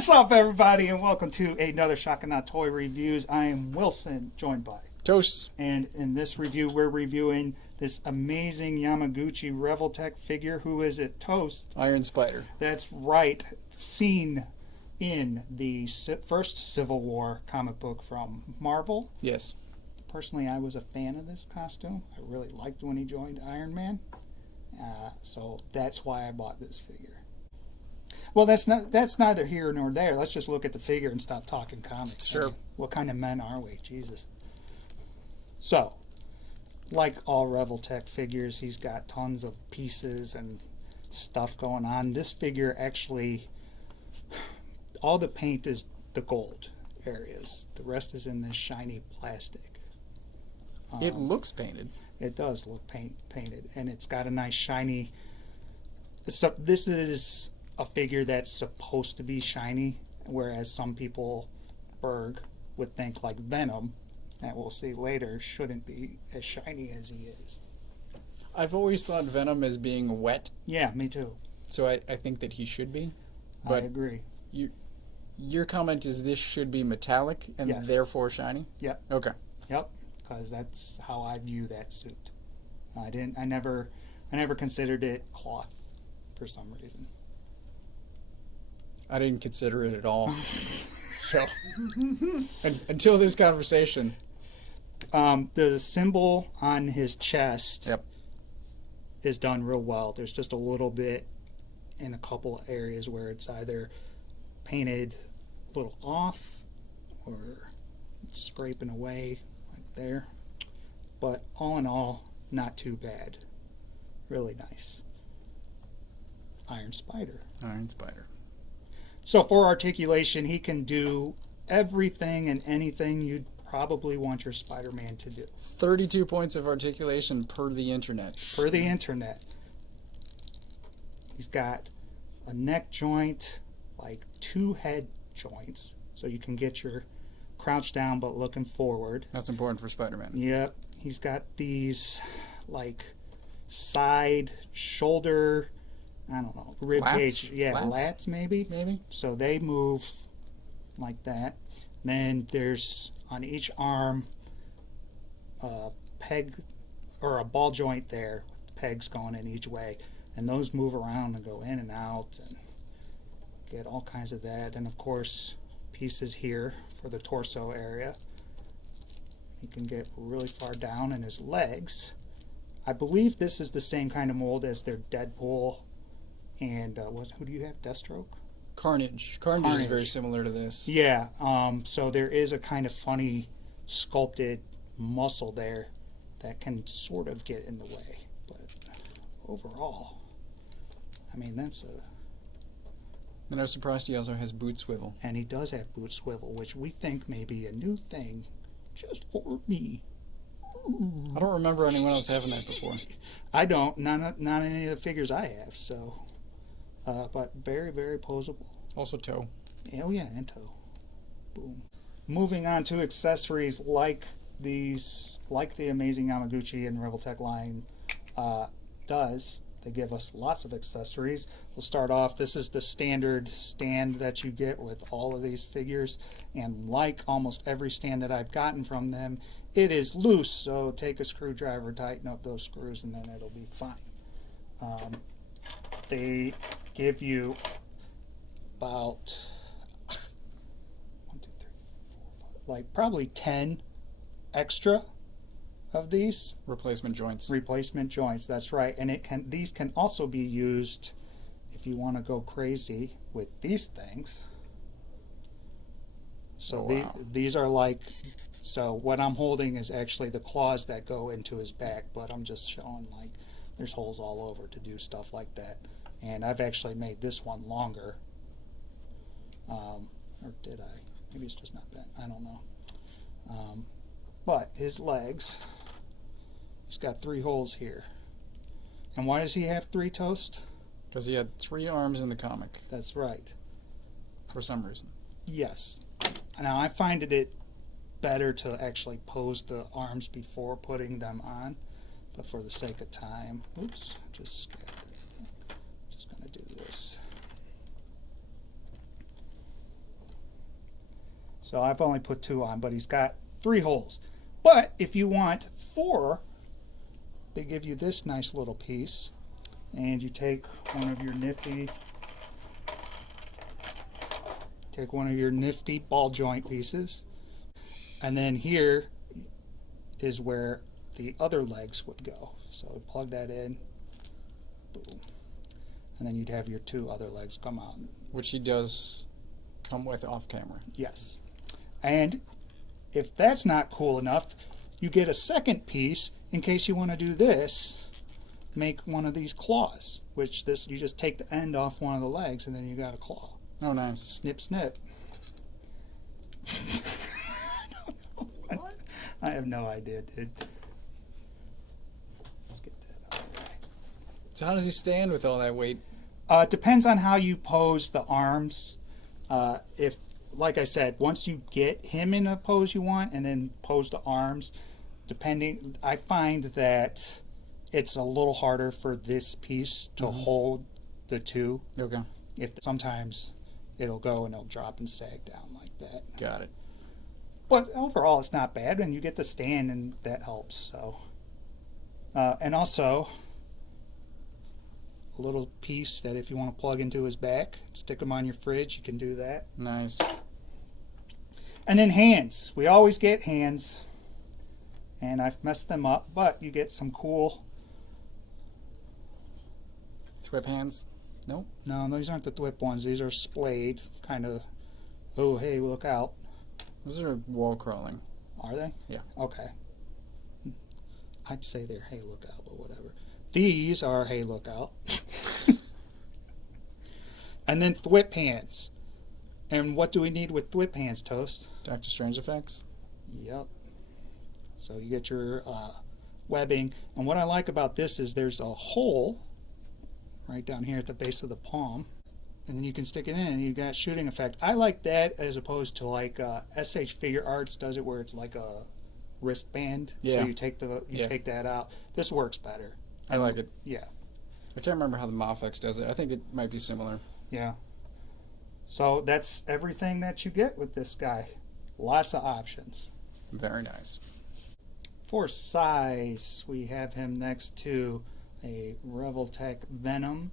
What's up, everybody, and welcome to another Shock and Not Toy Reviews. I am Wilson, joined by Toast. And in this review, we're reviewing this amazing Yamaguchi Revoltech figure. Who is it? Toast. Iron Spider. That's right. Seen in the first Civil War comic book from Marvel. Yes. Personally, I was a fan of this costume. I really liked when he joined Iron Man. So that's why I bought this figure. Well, that's neither here nor there. Let's just look at the figure and stop talking comics. Sure. I mean, what kind of men are we? Jesus. So, like all Revoltech figures, he's got tons of pieces and stuff going on. This figure actually, all the paint is the gold areas. The rest is in this shiny plastic. It looks painted. It does look painted, and it's got a nice shiny. So this is a figure that's supposed to be shiny, whereas some people, Berg, would think like Venom, that we'll see later, shouldn't be as shiny as he is. I've always thought Venom as being wet. Yeah, me too. So I think that he should be. But I agree. Your comment is this should be metallic and Yes. therefore shiny? Yep. Okay. Yep. Because that's how I view that suit. I never considered it cloth for some reason. I didn't consider it at all. So until this conversation. The symbol on his chest Yep. is done real well. There's just a little bit in a couple of areas where it's either painted a little off or scraping away like there. But all in all, not too bad. Really nice. Iron Spider. Iron Spider. So for articulation, he can do everything and anything you'd probably want your Spider-Man to do. 32 points of articulation per the internet. Per the internet. He's got a neck joint, like 2 head joints, so you can get your crouch down but looking forward. That's important for Spider-Man. Yep. He's got these like side shoulder, I don't know, rib cage. Yeah, lats maybe. Maybe. So they move like that. Then there's on each arm a peg or a ball joint there with pegs going in each way. And those move around and go in and out and get all kinds of that. And of course, pieces here for the torso area. He can get really far down in his legs. I believe this is the same kind of mold as their Deadpool and who do you have? Deathstroke? Carnage. Carnage is very similar to this. Yeah. So there is a kind of funny sculpted muscle there that can sort of get in the way. But overall, I mean, that's a... And I was surprised he also has boot swivel. And he does have boot swivel, which we think may be a new thing just for me. I don't remember anyone else having that before. I don't. Not any of the figures I have, so... but very, very posable. Also toe. Oh yeah, and toe. Boom. Moving on to accessories like these, like the amazing Yamaguchi and Revoltech line does. They give us lots of accessories. We'll start off. This is the standard stand that you get with all of these figures, and like almost every stand that I've gotten from them, it is loose. So take a screwdriver, tighten up those screws, and then it'll be fine. They give you about 1, 2, 3, 4, 5, like probably 10 extra of these Replacement joints. replacement joints. That's right. And these can also be used if you want to go crazy with these things. So Oh, wow. these are like, so what I'm holding is actually the claws that go into his back, but I'm just showing like there's holes all over to do stuff like that. And I've actually made this one longer. Or did I? Maybe it's just not bent. I don't know. But his legs, he's got 3 holes here. And why does he have 3 toast? Because he had 3 arms in the comic. That's right. For some reason. Yes. Now I find it better to actually pose the arms before putting them on. But for the sake of time, oops, just scared it. Just going to do this. So I've only put 2 on, but he's got 3 holes. But if you want 4, they give you this nice little piece, and you take one of your nifty ball joint pieces, and then here is where the other legs would go. So plug that in, boom, and then you'd have your 2 other legs come out. Which he does come with off camera. Yes. And if that's not cool enough, you get a second piece in case you want to do this. Make one of these claws, which this you just take the end off one of the legs and then you got a claw. Oh, nice. Snip, snip. What? I have no idea, dude. Let's get that out of the way. So how does he stand with all that weight? It depends on how you pose the arms. If, like I said, once you get him in a pose you want and then pose the arms, depending, I find that it's a little harder for this piece to hold the 2. Okay. If sometimes it'll go and it'll drop and sag down like that. Got it. But overall, it's not bad, and you get the stand, and that helps. So, and also a little piece that if you want to plug into his back, stick him on your fridge, you can do that. Nice. And then hands. We always get hands, and I've messed them up, but you get some cool. Thwip hands? Nope. No, these aren't the thwip ones. These are splayed, kind of. Oh, hey, look out. Those are wall crawling. Are they? Yeah. Okay. I'd say they're hey, look out, but whatever. These are hey, look out. And then thwip hands. And what do we need with thwip hands, Toast? Doctor Strange effects? Yep. So you get your webbing. And what I like about this is there's a hole right down here at the base of the palm. And then you can stick it in and you got shooting effect. I like that as opposed to like SH Figure Arts does it where it's like a wristband. Yeah. So you take take that out. This works better. I like it. Yeah. I can't remember how the Mafex does it. I think it might be similar. Yeah. So that's everything that you get with this guy. Lots of options. Very nice. For size, we have him next to a Revoltech Venom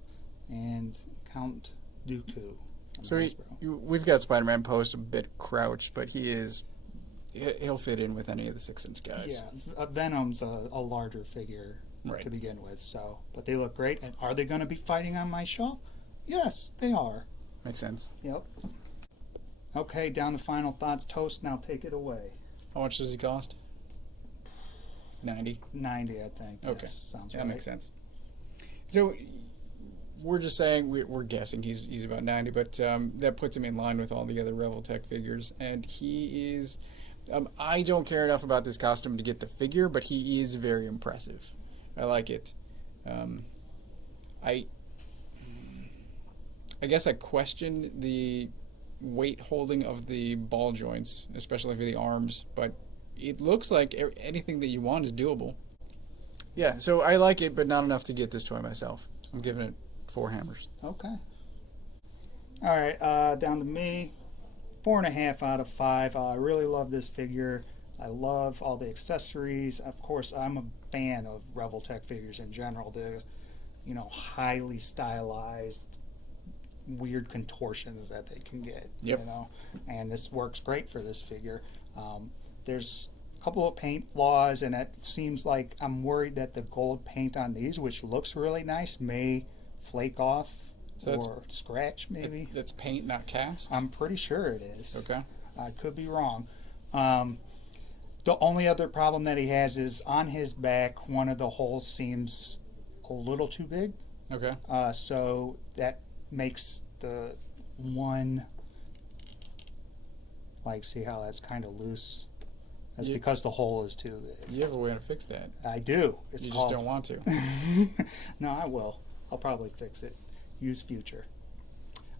and Count Dooku. So we've got Spider-Man posed a bit crouched, but he'll fit in with any of the 6-inch guys. Yeah, Venom's a larger figure to begin with. So, but they look great. And are they going to be fighting on my shelf? Yes, they are. Makes sense. Yep. Okay, down to final thoughts. Toast, now take it away. How much does he cost? 90? 90, I think. Okay. Yes, sounds that right. makes sense. So we're just saying, we're guessing he's about 90, but that puts him in line with all the other Revoltech figures. And he is, I don't care enough about this costume to get the figure, but he is very impressive. I like it. I guess I question the weight holding of the ball joints, especially for the arms, but it looks like anything that you want is doable. Yeah, so I like it, but not enough to get this toy myself. So I'm giving it 4 hammers. Okay. All right, down to me. 4.5 out of 5. I really love this figure. I love all the accessories. Of course, I'm a fan of Revoltech figures in general. They're, highly stylized, weird contortions that they can get. Yep. And this works great for this figure. There's a couple of paint flaws, and it seems like I'm worried that the gold paint on these, which looks really nice, may flake off or scratch maybe. That's paint, not cast? I'm pretty sure it is. Okay. I could be wrong. The only other problem that he has is on his back, one of the holes seems a little too big. Okay. So that makes the one, see how that's kind of loose? That's because the hole is too big. You have a way to fix that. I do. You just don't want to. No, I will. I'll probably fix it. Use future.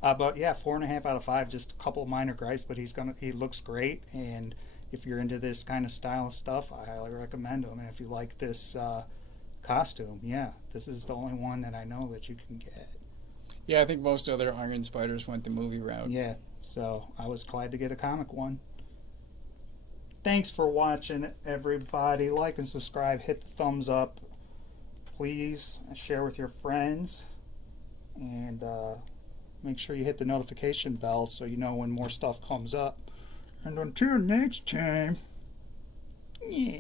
But yeah, 4.5 out of 5. Just a couple of minor gripes, but he looks great. And if you're into this kind of style of stuff, I highly recommend him. And if you like this costume, yeah, this is the only one that I know that you can get. Yeah, I think most other Iron Spiders went the movie route. Yeah, so I was glad to get a comic one. thanks for watching, everybody. Like and subscribe, hit the thumbs up, please, share with your friends, and make sure you hit the notification bell so you know when more stuff comes up. And until next time, yeah.